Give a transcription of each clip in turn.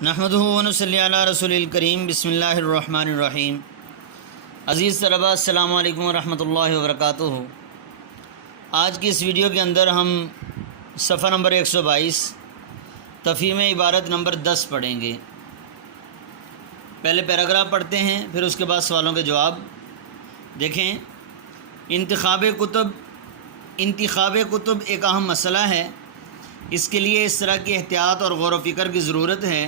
نحمدہ و نصلی علی رسول الکریم بسم اللہ الرحمن الرحیم۔ عزیز طلباء السلام علیکم ورحمۃ اللہ وبرکاتہ۔ آج کی اس ویڈیو کے اندر ہم صفحہ نمبر 122 تفہیم عبارت نمبر 10 پڑھیں گے۔ پہلے پیراگراف پڑھتے ہیں، پھر اس کے بعد سوالوں کے جواب۔ دیکھیں، انتخاب کتب ایک اہم مسئلہ ہے۔ اس کے لیے اس طرح کی احتیاط اور غور و فکر کی ضرورت ہے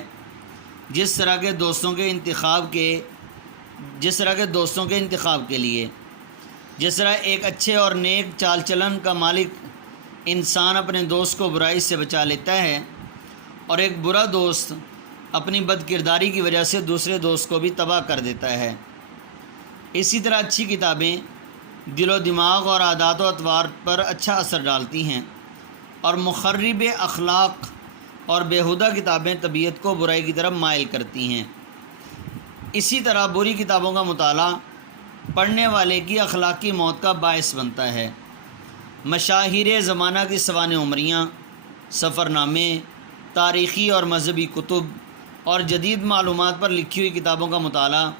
جس طرح کے دوستوں کے انتخاب کے لیے۔ جس طرح ایک اچھے اور نیک چال چلن کا مالک انسان اپنے دوست کو برائی سے بچا لیتا ہے، اور ایک برا دوست اپنی بد کرداری کی وجہ سے دوسرے دوست کو بھی تباہ کر دیتا ہے۔ اسی طرح اچھی کتابیں دل و دماغ اور عادات و اطوار پر اچھا اثر ڈالتی ہیں، اور مخرب اخلاق اور بیہودہ کتابیں طبیعت کو برائی کی طرف مائل کرتی ہیں۔ اسی طرح بری کتابوں کا مطالعہ پڑھنے والے کی اخلاقی موت کا باعث بنتا ہے۔ مشاہیر زمانہ کی سوانح عمریاں، سفر نامے، تاریخی اور مذہبی کتب اور جدید معلومات پر لکھی ہوئی کتابوں کا مطالعہ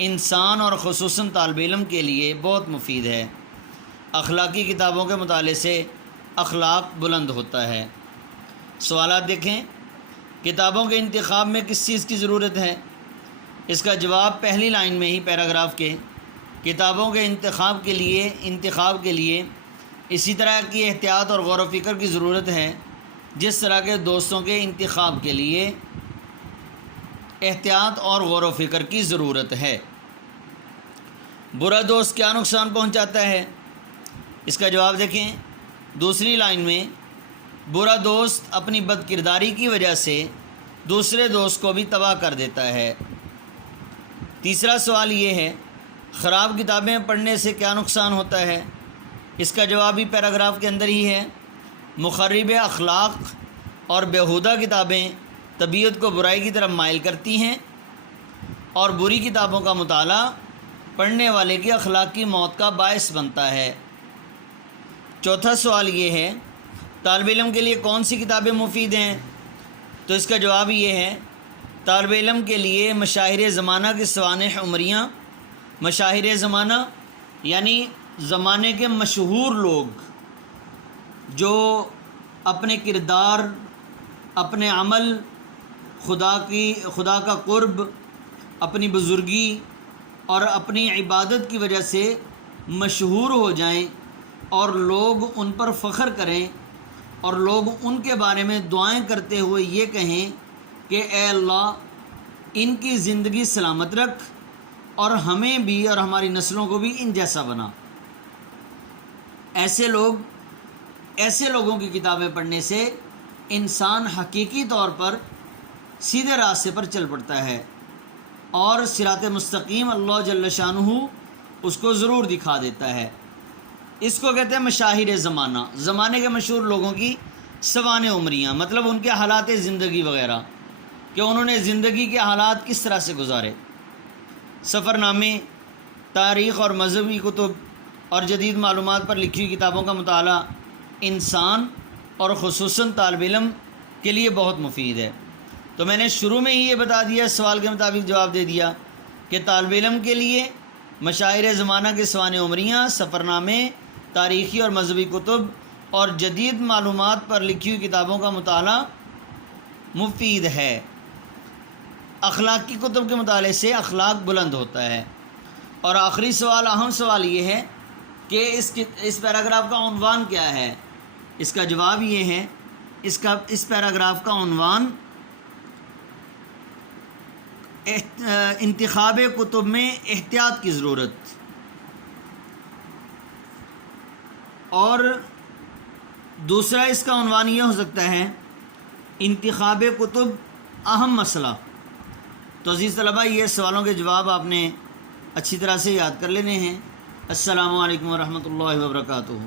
انسان اور خصوصاً طالب علم کے لیے بہت مفید ہے۔ اخلاقی کتابوں کے مطالعے سے اخلاق بلند ہوتا ہے۔ سوالات دیکھیں، کتابوں کے انتخاب میں کس چیز کی ضرورت ہے؟ اس کا جواب پہلی لائن میں ہی پیراگراف کے کتابوں کے انتخاب کے لیے اسی طرح کی احتیاط اور غور و فکر کی ضرورت ہے جس طرح کے دوستوں کے انتخاب کے لیے احتیاط اور غور و فکر کی ضرورت ہے۔ برا دوست کیا نقصان پہنچاتا ہے؟ اس کا جواب دیکھیں، دوسری لائن میں برا دوست اپنی بد کرداری کی وجہ سے دوسرے دوست کو بھی تباہ کر دیتا ہے۔ تیسرا سوال یہ ہے، خراب کتابیں پڑھنے سے کیا نقصان ہوتا ہے؟ اس کا جواب بھی پیراگراف کے اندر ہی ہے۔ مخرب اخلاق اور بیہودہ کتابیں طبیعت کو برائی کی طرف مائل کرتی ہیں، اور بری کتابوں کا مطالعہ پڑھنے والے کی اخلاقی موت کا باعث بنتا ہے۔ چوتھا سوال یہ ہے، طالب علم کے لیے کون سی کتابیں مفید ہیں؟ تو اس کا جواب یہ ہے، طالب علم کے لیے مشاہیر زمانہ کی سوانح عمریاں۔ مشاہیر زمانہ یعنی زمانے کے مشہور لوگ جو اپنے کردار، اپنے عمل، خدا کا قرب، اپنی بزرگی اور اپنی عبادت کی وجہ سے مشہور ہو جائیں، اور لوگ ان پر فخر کریں، اور لوگ ان کے بارے میں دعائیں کرتے ہوئے یہ کہیں کہ اے اللہ ان کی زندگی سلامت رکھ، اور ہمیں بھی اور ہماری نسلوں کو بھی ان جیسا بنا۔ ایسے لوگوں کی کتابیں پڑھنے سے انسان حقیقی طور پر سیدھے راستے پر چل پڑتا ہے، اور صراط مستقیم اللہ جل شانہ اس کو ضرور دکھا دیتا ہے۔ اس کو کہتے ہیں مشاہیر زمانہ، زمانے کے مشہور لوگوں کی سوانح عمریاں، مطلب ان کے حالات زندگی وغیرہ، کہ انہوں نے زندگی کے حالات کس طرح سے گزارے۔ سفر نامے، تاریخ اور مذہبی کتب اور جدید معلومات پر لکھی ہوئی کتابوں کا مطالعہ انسان اور خصوصاً طالب علم کے لیے بہت مفید ہے۔ تو میں نے شروع میں ہی یہ بتا دیا، سوال کے مطابق جواب دے دیا کہ طالب علم کے لیے مشاہیر زمانہ کے سوانح عمریاں، سفر نامے، تاریخی اور مذہبی کتب اور جدید معلومات پر لکھی ہوئی کتابوں کا مطالعہ مفید ہے۔ اخلاقی کتب کے مطالعے سے اخلاق بلند ہوتا ہے۔ اور آخری سوال، اہم سوال یہ ہے کہ اس پیراگراف کا عنوان کیا ہے؟ اس کا جواب یہ ہے، اس پیراگراف کا عنوان انتخاب کتب میں احتیاط کی ضرورت، اور دوسرا اس کا عنوان یہ ہو سکتا ہے، انتخاب کتب اہم مسئلہ۔ تو عزیز طلباء، یہ سوالوں کے جواب آپ نے اچھی طرح سے یاد کر لینے ہیں۔ السلام علیکم ورحمۃ اللہ وبرکاتہ۔